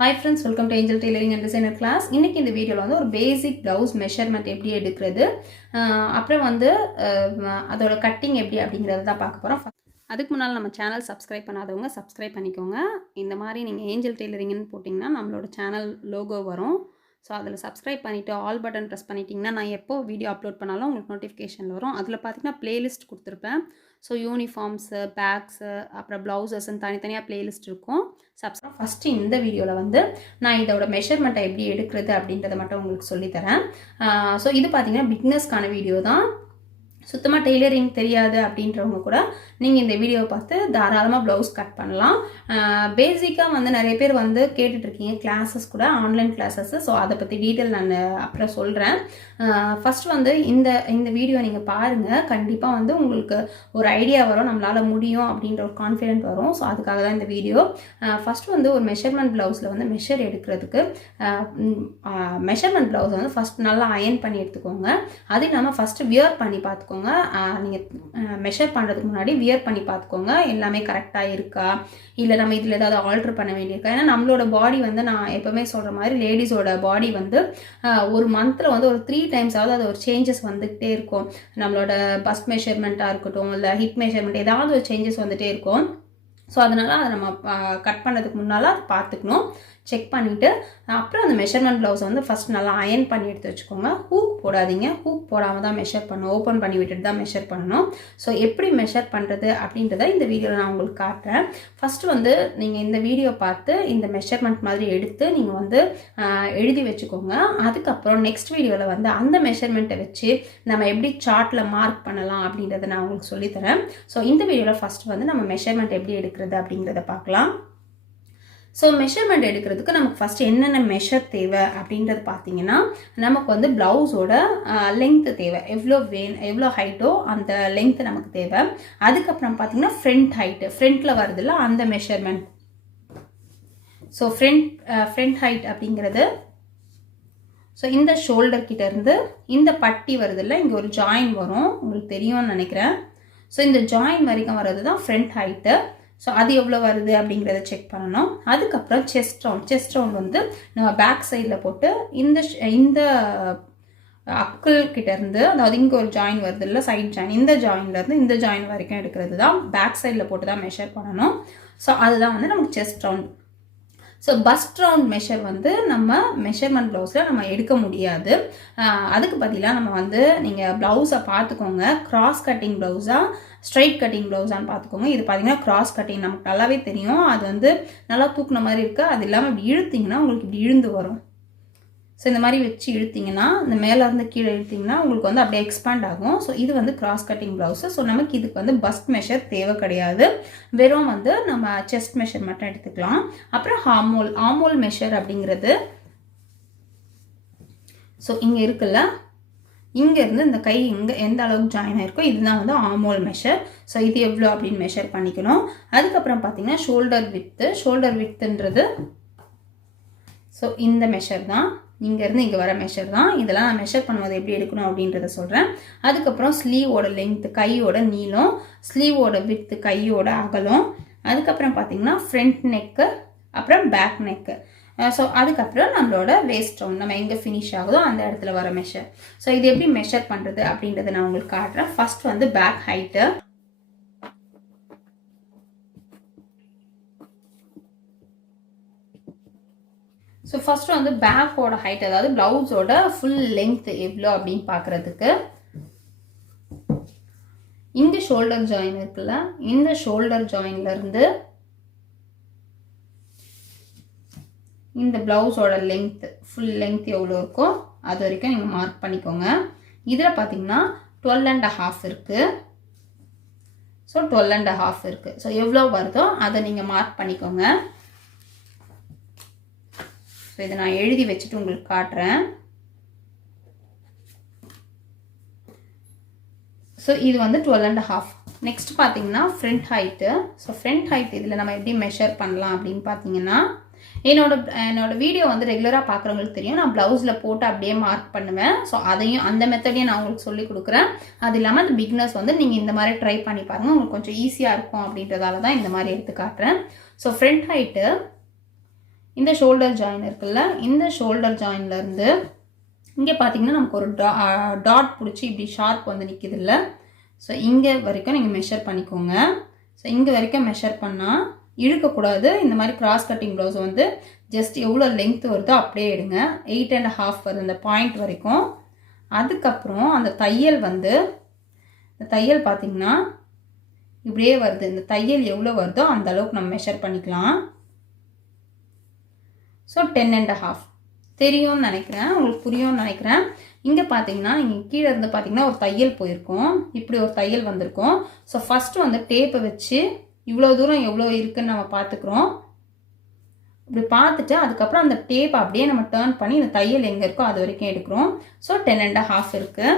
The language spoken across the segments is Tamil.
Hi friends, welcome to Angel Tailoring and Designer class. இன்னைக்கு இந்த வீடியோல வந்து ஒரு பேசிக் blouse மெஷர்மென்ட் எப்படி எடுக்கிறது அப்புறம் வந்து அதோட கட்டிங் எப்படி அப்படிங்கறத தான் பார்க்க போறோம். அதுக்கு முன்னால நம்ம சேனல் சப்ஸ்கிரைப் பண்ணாதவங்க சப்ஸ்கிரைப் பண்ணிக்கோங்க. இந்த மாதிரி நீங்க ஏஞ்சல் டெய்லரிங்னு போடிங்கன்னா நம்மளோட சேனல் லோகோ வரும். ஸோ அதில் சப்ஸ்கிரைப் பண்ணிவிட்டு ஆல் பட்டன் ப்ரெஸ் பண்ணிட்டீங்கன்னா நான் எப்போ வீடியோ அப்லோட் பண்ணாலும் உங்களுக்கு நோட்டிஃபிகேஷன் வரும். அதில் பார்த்தீங்கன்னா பிளேலிஸ்ட் கொடுத்துருப்பேன். ஸோ யூனிஃபார்ம்ஸு, பேக்ஸு, அப்புறம் ப்ளவுசஸ்ன்னு தனித்தனியாக பிளேலிஸ்ட் இருக்கும். ஃபஸ்ட்டு இந்த வீடியோவில் வந்து நான் இதோட மெஷர்மெண்ட்டை எப்படி எடுக்கிறது அப்படின்றத மட்டும் உங்களுக்கு சொல்லித்தரேன். ஸோ இது பார்த்தீங்கன்னா பிகினர்ஸ்க்கான வீடியோ தான். சுத்தமாக டெய்லரிங் தெரியாது அப்படின்றவங்க கூட நீங்கள் இந்த வீடியோவை பார்த்து தாராளமாக ப்ளவுஸ் கட் பண்ணலாம். பேசிக்காக வந்து நிறைய பேர் வந்து கேட்டுட்ருக்கீங்க கிளாஸஸ் கூட, ஆன்லைன் கிளாஸஸ். ஸோ அதை பற்றி டீட்டெயில் நான் அப்புறம் சொல்கிறேன். ஃபஸ்ட் வந்து இந்த வீடியோ நீங்கள் பாருங்கள். கண்டிப்பாக வந்து உங்களுக்கு ஒரு ஐடியா வரும், நம்மளால் முடியும் அப்படின்ற ஒரு கான்ஃபிடென்ட் வரும். ஸோ அதுக்காக தான் இந்த வீடியோ. ஃபஸ்ட்டு வந்து ஒரு மெஷர்மெண்ட் ப்ளவுஸில் வந்து மெஷர் எடுக்கிறதுக்கு மெஷர்மெண்ட் ப்ளவுஸை வந்து ஃபஸ்ட் நல்லா அயன் பண்ணி எடுத்துக்கோங்க. அது இல்லாமல் ஃபஸ்ட்டு வியர் பண்ணி பார்த்துக்கோங்க. நீங்கள் மெஷர் பண்ணுறதுக்கு முன்னாடி வியர் பண்ணி பார்த்துக்கோங்க எல்லாமே கரெக்டாக இருக்கா, இல்லை நம்ம இதில் ஏதாவது ஆல்ட்ரு பண்ண வேண்டியிருக்கா. ஏன்னா நம்மளோட பாடி வந்து நான் எப்போவுமே சொல்கிற மாதிரி லேடிஸோட பாடி வந்து ஒரு மந்தில் வந்து ஒரு 3 டைம்ஸாவது அது ஒரு சேஞ்சஸ் வந்துகிட்டே இருக்கும். நம்மளோட பஸ்ட் மெஷர்மெண்ட்டாக இருக்கட்டும், இல்லை ஹிப் மெஷர்மெண்ட், ஏதாவது ஒரு சேஞ்சஸ் வந்துகிட்டே இருக்கும். ஸோ அதனால் அதை நம்ம கட் பண்ணுறதுக்கு முன்னால் அதை பார்த்துக்கணும், செக் பண்ணிவிட்டு அப்புறம் அந்த மெஷர்மெண்ட் ப்ளவுஸை வந்து ஃபஸ்ட் நல்லா அயன் பண்ணி எடுத்து வச்சுக்கோங்க. ஹூக் போடாதீங்க, ஹூக் போடாமல் தான் மெஷர் பண்ணணும், ஓப்பன் பண்ணி விட்டுட்டு தான் மெஷர் பண்ணணும். ஸோ எப்படி மெஷர் பண்ணுறது அப்படின்றத இந்த வீடியோவில் நான் உங்களுக்கு காட்டுறேன். ஃபஸ்ட்டு வந்து நீங்கள் இந்த வீடியோ பார்த்து இந்த மெஷர்மெண்ட் மாதிரி எடுத்து நீங்கள் வந்து எழுதி வச்சுக்கோங்க. அதுக்கப்புறம் நெக்ஸ்ட் வீடியோவில் வந்து அந்த மெஷர்மெண்ட்டை வச்சு நம்ம எப்படி சார்ட்டில் மார்க் பண்ணலாம் அப்படின்றத நான் உங்களுக்கு சொல்லித்தரேன். ஸோ இந்த வீடியோவில் ஃபஸ்ட்டு வந்து நம்ம மெஷர்மெண்ட் எப்படி எடுக்கிறது அப்படிங்கிறத பார்க்கலாம். ஸோ மெஷர்மெண்ட் எடுக்கிறதுக்கு நமக்கு ஃபஸ்ட்டு என்னென்ன மெஷர் தேவை அப்படின்றது பார்த்தீங்கன்னா, நமக்கு வந்து ப்ளவுஸோட லென்த்து தேவை, எவ்வளோ ஹைட்டோ அந்த லென்த்து நமக்கு தேவை. அதுக்கப்புறம் பார்த்தீங்கன்னா ஃப்ரண்ட் ஹைட்டு, ஃப்ரண்ட்டில் வருதில்ல அந்த மெஷர்மெண்ட். ஸோ ஃப்ரண்ட் ஹைட் அப்படிங்கிறது, ஸோ இந்த ஷோல்டர் கிட்டேருந்து இந்த பட்டி வருதில்ல, இங்கே ஒரு ஜாயின் வரும், உங்களுக்கு தெரியும்னு நினைக்கிறேன். ஸோ இந்த ஜாயின் வரைக்கும் வர்றது தான் ஃப்ரண்ட் ஹைட்டு. ஸோ அது எவ்வளோ வருது அப்படிங்கிறத செக் பண்ணணும். அதுக்கப்புறம் செஸ்ட் ரவுண்ட் வந்து நம்ம பேக் சைடில் போட்டு இந்த அக்கிள் கிட்டேருந்து, அதாவது இங்கே ஒரு ஜாயின் வருது இல்லை சைட் ஜாயின், இந்த ஜாயின்லேருந்து இந்த ஜாயின் வரைக்கும் எடுக்கிறது தான் பேக் சைடில் போட்டு தான் மெஷர் பண்ணணும். ஸோ அதுதான் வந்து நமக்கு chest round. So first round measure வந்து நம்ம மெஷர்மெண்ட் ப்ளவுஸில் நம்ம எடுக்க முடியாது. அதுக்கு பதிலாக நம்ம வந்து நீங்கள் ப்ளவுஸை பார்த்துக்கோங்க, கிராஸ் கட்டிங் ப்ளவுஸா ஸ்ட்ரைட் கட்டிங் ப்ளவுஸான்னு பார்த்துக்கோங்க. இது பார்த்தீங்கன்னா கிராஸ் கட்டிங், நமக்கு நல்லாவே தெரியும். அது வந்து நல்லா தூக்குன மாதிரி இருக்குது. அது இல்லாமல் இப்படி இழுத்திங்கன்னா உங்களுக்கு இப்படி இழுந்து வரும். ஸோ இந்த மாதிரி வச்சு இழுத்திங்கன்னா, இந்த மேலேருந்து கீழே இழுத்திங்கன்னா உங்களுக்கு வந்து அப்படியே எக்ஸ்பேண்ட் ஆகும். ஸோ இது வந்து கிராஸ் கட்டிங் ப்ளவுஸு. ஸோ நமக்கு இதுக்கு வந்து பஸ்ட் மெஷர் தேவை கிடையாது, வெறும் வந்து நம்ம செஸ்ட் மெஷர் மட்டும் எடுத்துக்கலாம். அப்புறம் ஆமோல் மெஷர் அப்படிங்கிறது, ஸோ இங்கே இருக்குல்ல, இங்கேருந்து இந்த கை இங்கே எந்த அளவுக்கு ஜாயின் ஆயிருக்கோ இதுதான் வந்து ஆமோல் மெஷர். ஸோ இது எவ்வளோ அப்படின்னு மெஷர் பண்ணிக்கணும். அதுக்கப்புறம் பார்த்தீங்கன்னா ஷோல்டர் வித்துன்றது, ஸோ இந்த மெஷர் தான், இங்கேருந்து இங்கே வர மெஷர் தான். இதெல்லாம் நான் மெஷர் பண்ணும்போது எப்படி எடுக்கணும் அப்படின்றத சொல்கிறேன். அதுக்கப்புறம் ஸ்லீவோட லென்த்து, கையோட நீளம், ஸ்லீவோட வித்து, கையோட அகலம். அதுக்கப்புறம் பார்த்தீங்கன்னா ஃப்ரண்ட் நெக்கு, அப்புறம் பேக் நெக்கு. ஸோ அதுக்கப்புறம் நம்மளோட வேஸ்ட் ரவுண்ட், நம்ம எங்கே ஃபினிஷ் ஆகுதோ அந்த இடத்துல வர மெஷர். ஸோ இது எப்படி மெஷர் பண்ணுறது அப்படின்றத நான் உங்களுக்கு காட்டுறேன். ஃபர்ஸ்ட் வந்து பேக் ஹைட்டு. ஸோ ஃபஸ்ட்டு வந்து பேக்கோட ஹைட், அதாவது ப்ளவுஸோட ஃபுல் லென்த் எவ்வளோ அப்படின்னு பார்க்குறதுக்கு இந்த ஷோல்டர் ஜாயின் இருக்குல்ல, இந்த ஷோல்டர் ஜாயின்லேருந்து இந்த ப்ளவுஸோட லென்த், ஃபுல் லென்த் எவ்வளோ இருக்கோ அது வரைக்கும் நீங்கள் மார்க் பண்ணிக்கோங்க. இதில் பார்த்தீங்கன்னா 12.5 இருக்குது. ஸோ 12.5 இருக்குது. ஸோ எவ்வளோ வருதோ அதை நீங்கள் மார்க் பண்ணிக்கோங்க. ஸோ இதை நான் எழுதி வச்சுட்டு உங்களுக்கு காட்டுறேன். ஸோ இது வந்து 12.5. நெக்ஸ்ட் பார்த்தீங்கன்னா front height. So front height இதில் நம்ம எப்படி மெஷர் பண்ணலாம் அப்படின்னு பார்த்தீங்கன்னா, என்னோட வீடியோ வந்து ரெகுலராக பார்க்குறவங்களுக்கு தெரியும், நான் ப்ளவுஸில் போட்டு அப்படியே மார்க் பண்ணுவேன். ஸோ அதையும் அந்த மெத்தடையும் நான் உங்களுக்கு சொல்லி கொடுக்குறேன். அது இல்லாமல் அந்த பிகினர்ஸ் வந்து நீங்கள் இந்த மாதிரி ட்ரை பண்ணி பாருங்கள், உங்களுக்கு கொஞ்சம் ஈஸியாக இருக்கும் அப்படின்றதால தான் இந்த மாதிரி எடுத்து காட்டுறேன். ஸோ ஃப்ரண்ட் ஹைட்டு இந்த ஷோல்டர் ஜாயின் இருக்குல்ல, இந்த ஷோல்டர் ஜாயின்லேருந்து இங்கே பார்த்தீங்கன்னா நமக்கு ஒரு டாட் பிடிச்சி இப்படி ஷார்ப் வந்து நிற்கிதுல்ல. ஸோ இங்கே வரைக்கும் நீங்கள் மெஷர் பண்ணிக்கோங்க. ஸோ இங்கே வரைக்கும் மெஷர் பண்ணால் இழுக்கக்கூடாது. இந்த மாதிரி கிராஸ் கட்டிங் ப்ளவுஸ் வந்து ஜஸ்ட் எவ்வளோ லென்த் வருதோ அப்படியே எடுங்க. 8.5 வருது அந்த பாயிண்ட் வரைக்கும். அதுக்கப்புறம் அந்த தையல் வந்து இந்த தையல் பார்த்திங்கன்னா இப்படியே வருது. இந்த தையல் எவ்வளோ வருதோ அந்த அளவுக்கு நம்ம மெஷர் பண்ணிக்கலாம். ஸோ 10.5 தெரியும்னு நினைக்கிறேன், உங்களுக்கு புரியும்னு நினைக்கிறேன். இங்கே பார்த்தீங்கன்னா நீங்கள் கீழே இருந்து பார்த்தீங்கன்னா ஒரு தையல் போயிருக்கும், இப்படி ஒரு தையல் வந்திருக்கும். ஸோ ஃபஸ்ட்டு வந்து டேப்பை வச்சு இவ்வளோ தூரம் எவ்வளோ இருக்குதுன்னு நம்ம பார்த்துக்குறோம். இப்படி பார்த்துட்டு அதுக்கப்புறம் அந்த டேப் அப்படியே நம்ம டேர்ன் பண்ணி இந்த தையல் எங்கே இருக்கோ அது வரைக்கும் எடுக்கிறோம். ஸோ 10.5 இருக்குது.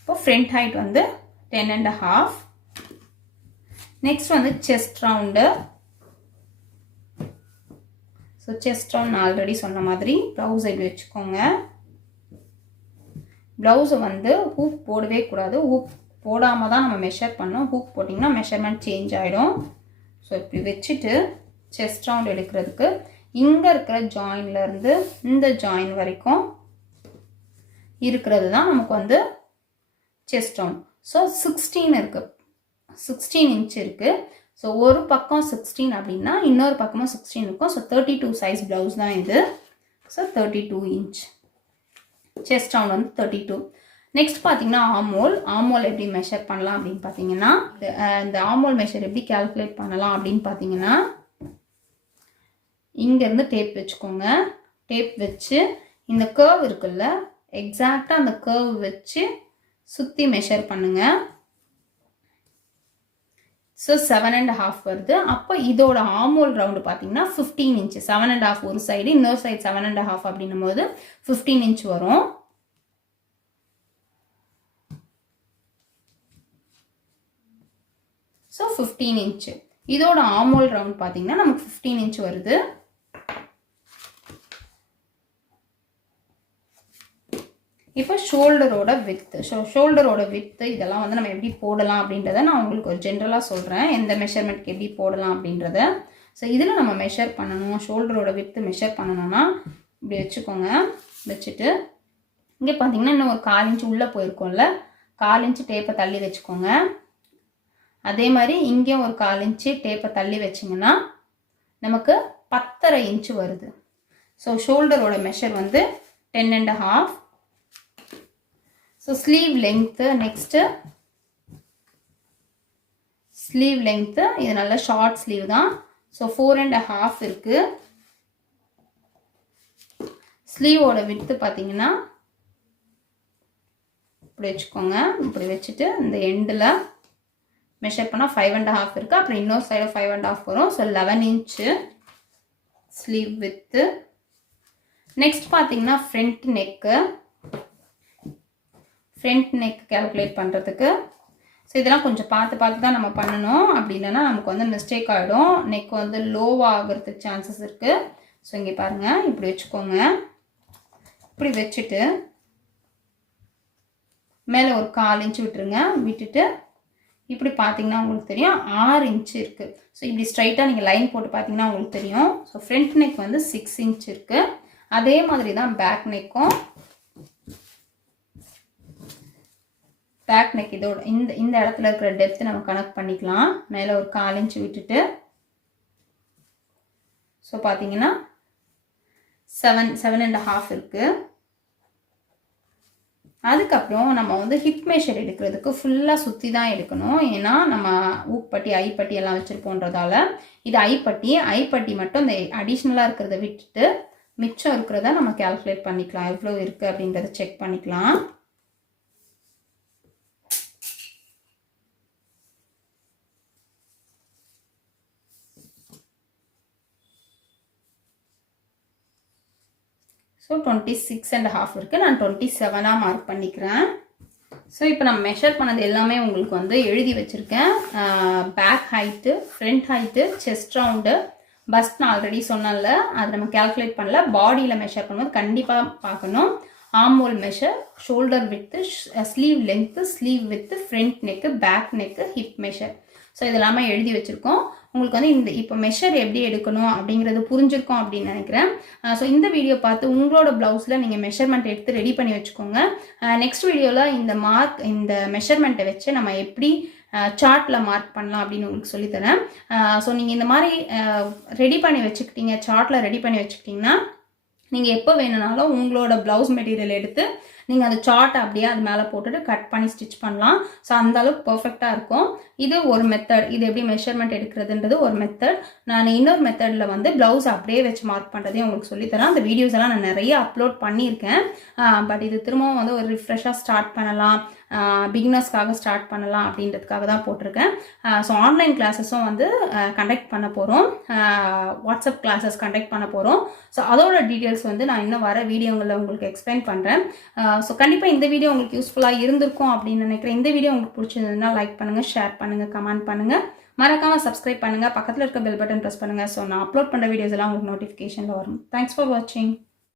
இப்போ ஃப்ரண்ட் ஹைட் வந்து 10.5. நெக்ஸ்ட் வந்து chest round. So chest round already சொன்ன மாதிரி ப்ளவுஸை இப்படி வச்சுக்கோங்க. ப்ளவுஸை வந்து ஹூக் போடவே கூடாது, ஹூக் போடாமல் தான் நம்ம மெஷர் பண்ணோம். ஹூக் போட்டிங்கன்னா மெஷர்மெண்ட் சேஞ்ச் ஆகிடும். ஸோ இப்படி வச்சுட்டு செஸ்ட் ரவுண்ட் எடுக்கிறதுக்கு இங்கே இருக்கிற ஜாயின்லேருந்து இந்த ஜாயின் வரைக்கும் இருக்கிறது தான் நமக்கு வந்து செஸ்ட் ரவுண்ட். ஸோ 16 இருக்குது, 16 இன்ச் இருக்குது. ஸோ ஒரு பக்கம் 16 அப்படின்னா இன்னொரு பக்கமும் 16 இருக்கும். ஸோ 32 சைஸ் ப்ளவுஸ் தான் இது. ஸோ 32 இன்ச் செஸ்ட் ரவுண்ட் வந்து 32. நெக்ஸ்ட் பார்த்தீங்கன்னா ஆமோல் எப்படி மெஷர் பண்ணலாம் அப்படின்னு பார்த்தீங்கன்னா இந்த ஆமோல் மெஷர் எப்படி கால்குலேட் பண்ணலாம் அப்படின்னு பார்த்தீங்கன்னா இங்கேருந்து டேப் வச்சுக்கோங்க. டேப் வச்சு இந்த கர்வ் இருக்குல்ல, எக்ஸாக்டாக அந்த கர்வ் வச்சு சுற்றி மெஷர் பண்ணுங்கள். ஸோ 7.5 வருது. அப்போ இதோட ஆமோல் ரவுண்டு பார்த்தீங்கன்னா 15 இன்ச்சு. 7.5 ஒரு சைடு, இன்னொரு சைடு 7.5 அப்படின்னும் போது 15 இன்ச் வரும். So 15 inch. இதோட ஆமோல் ரவுண்ட் பார்த்தீங்கன்னா நமக்கு 15 இன்ச் வருது. இப்போ ஷோல்டரோட வித்து. ஷோல்டரோட வித்து இதெல்லாம் வந்து நம்ம எப்படி போடலாம் அப்படின்றத நான் உங்களுக்கு ஒரு ஜென்ரலாக சொல்கிறேன், எந்த மெஷர்மெண்ட்க்கு எப்படி போடலாம் அப்படின்றத. ஸோ இதில் நம்ம மெஷர் பண்ணணும், ஷோல்டரோட வித்து மெஷர் பண்ணணும்னா இப்படி வச்சுக்கோங்க. வச்சுட்டு இங்கே பார்த்தீங்கன்னா இன்னும் ஒரு 4 இன்ச்சு உள்ளே போயிருக்கோம்ல, 4 இன்ச்சு டேப்பை தள்ளி வச்சுக்கோங்க. அதே மாதிரி இங்கேயும் ஒரு 4 இன்ச்சு டேப்பை தள்ளி வச்சிங்கன்னா நமக்கு 10.5 இன்ச்சு வருது. ஸோ ஷோல்டரோட மெஷர் வந்து 10.5. So sleeve length, next sleeve length இது நல்ல ஷார்ட் ஸ்லீவ் தான். ஸோ 4.5 இருக்குது. ஸ்லீவோட விட்த்து பார்த்தீங்கன்னா இப்படி வச்சுக்கோங்க. இப்படி வச்சுட்டு இந்த எண்டில் மெஷர் பண்ணால் 5.5 இருக்குது. அப்புறம் இன்னொரு சைடு 5.5 வரும். So 11 inch sleeve with. Next பார்த்தீங்கன்னா front neck. Front neck calculate பண்ணுறதுக்கு ஸோ இதெல்லாம் கொஞ்சம் பார்த்து தான் நம்ம பண்ணணும். அப்படி இல்லைன்னா நமக்கு வந்து மிஸ்டேக் ஆகிடும், நெக் வந்து லோவாக ஆகிறதுக்கு சான்சஸ் இருக்குது. ஸோ இங்கே பாருங்கள், இப்படி வச்சுக்கோங்க. இப்படி வச்சுட்டு மேலே ஒரு 4 இன்ச்சு விட்டுருங்க. விட்டுட்டு இப்படி பார்த்தீங்கன்னா உங்களுக்கு தெரியும் 6 இன்ச்சு இருக்குது. ஸோ இப்படி ஸ்ட்ரைட்டாக நீங்கள் லைன் போட்டு பார்த்தீங்கன்னா உங்களுக்கு தெரியும். ஸோ ஃப்ரண்ட் நெக் வந்து 6 இன்ச் இருக்குது. அதே மாதிரி தான் பேக் நெக்கும். பேக் நெக் இதோட இந்த இடத்துல இருக்கிற டெப்த் நம்ம கனெக்ட் பண்ணிக்கலாம். மேலே ஒரு 4 இன்ச்சு விட்டுட்டு ஸோ பார்த்தீங்கன்னா 7.5 இருக்குது. அதுக்கப்புறம் நம்ம வந்து ஹிப் மெஷர் எடுக்கிறதுக்கு ஃபுல்லாக சுற்றி தான் எடுக்கணும். ஏன்னா நம்ம ஊப்பட்டி ஐப்பட்டி எல்லாம் வச்சுருப்போன்றதால இது ஐப்பட்டி மட்டும் இந்த அடிஷ்னலாக இருக்கிறத விட்டுட்டு மிச்சம் இருக்கிறத நம்ம கால்குலேட் பண்ணிக்கலாம், எவ்வளோ இருக்குது அப்படின்றத செக் பண்ணிக்கலாம். ஸோ 26.5 இருக்குது. நான் 27 மார்க் பண்ணிக்கிறேன். ஸோ இப்போ நான் மெஷர் பண்ணது எல்லாமே உங்களுக்கு வந்து எழுதி வச்சுருக்கேன். Back height, front height, chest round, bust நான் ஆல்ரெடி சொன்னல, அதை நம்ம கால்குலேட் பண்ணல. பாடியில் மெஷர் பண்ணும்போது கண்டிப்பாக பார்க்கணும். Armhole measure, shoulder width, sleeve length, sleeve width, front neck, back neck, hip measure. So இதெல்லாமே எழுதி வச்சுருக்கோம். உங்களுக்கு வந்து இந்த இப்போ மெஷர் எப்படி எடுக்கணும் அப்படிங்கிறது புரிஞ்சிருக்கும் அப்படின்னு நினைக்கிறேன். ஸோ இந்த வீடியோ பார்த்து உங்களோட ப்ளவுஸில் நீங்கள் மெஷர்மெண்ட் எடுத்து ரெடி பண்ணி வச்சுக்கோங்க. நெக்ஸ்ட் வீடியோவில் இந்த மெஷர்மெண்ட்டை வச்சு நம்ம எப்படி சார்ட்டில் மார்க் பண்ணலாம் அப்படின்னு உங்களுக்கு சொல்லித்தரேன். ஸோ நீங்கள் இந்த மாதிரி ரெடி பண்ணி வச்சுக்கிட்டீங்க, சார்ட்டில் ரெடி பண்ணி வச்சுக்கிட்டிங்கன்னா நீங்கள் எப்போ வேணுனாலும் உங்களோட ப்ளவுஸ் மெட்டீரியல் எடுத்து நீங்கள் அந்த சார்ட்டை அப்படியே அது மேலே போட்டுட்டு கட் பண்ணி ஸ்டிச் பண்ணலாம். ஸோ அந்த அளவுக்கு பர்ஃபெக்டாக இருக்கும். இது ஒரு மெத்தட். இது எப்படி மெஷர்மெண்ட் எடுக்கிறதுன்றது ஒரு மெத்தட். நான் இன்னொரு மெத்தடில் வந்து ப்ளவுஸ் அப்படியே வச்சு மார்க் பண்ணுறதையும் உங்களுக்கு சொல்லித்தரேன். அந்த வீடியோஸ் எல்லாம் நான் நிறைய அப்லோட் பண்ணியிருக்கேன். பட் இது திரும்பவும் வந்து ஒரு ரிஃப்ரெஷ்ஷாக ஸ்டார்ட் பண்ணலாம், பிகினர்ஸ்க்காக ஸ்டார்ட் பண்ணலாம் அப்படின்றதுக்காக தான் போட்டிருக்கேன். ஸோ ஆன்லைன் கிளாஸஸும் வந்து கண்டக்ட் பண்ண போகிறோம், வாட்ஸ்அப் கிளாஸஸ் கண்டக்ட் பண்ண போகிறோம். ஸோ அதோட டீட்டெயில்ஸ் வந்து நான் இன்னும் வர வீடியோங்களில் உங்களுக்கு எக்ஸ்பிளைன் பண்ணுறேன். ஸோ கண்டிப்பாக இந்த வீடியோ உங்களுக்கு யூஸ்ஃபுல்லாக இருந்திருக்கும் அப்படின்னு நினைக்கிறேன். இந்த வீடியோ உங்களுக்கு பிடிச்சிருந்ததுன்னா லைக் பண்ணுங்கள், ஷேர் பண்ணுங்கள், கமெண்ட் பண்ணுங்கள், மறக்காமல் சப்ஸ்கிரைப் பண்ணுங்கள், பக்கத்தில் இருக்க பெல் பட்டன் ப்ரெஸ் பண்ணுங்கள். ஸோ நான் அப்லோட் பண்ணுற வீடியோஸ் எல்லாம் உங்களுக்கு நோட்டிஃபிகேஷனில் வரும். தேங்க்ஸ் ஃபார் வாட்சிங்.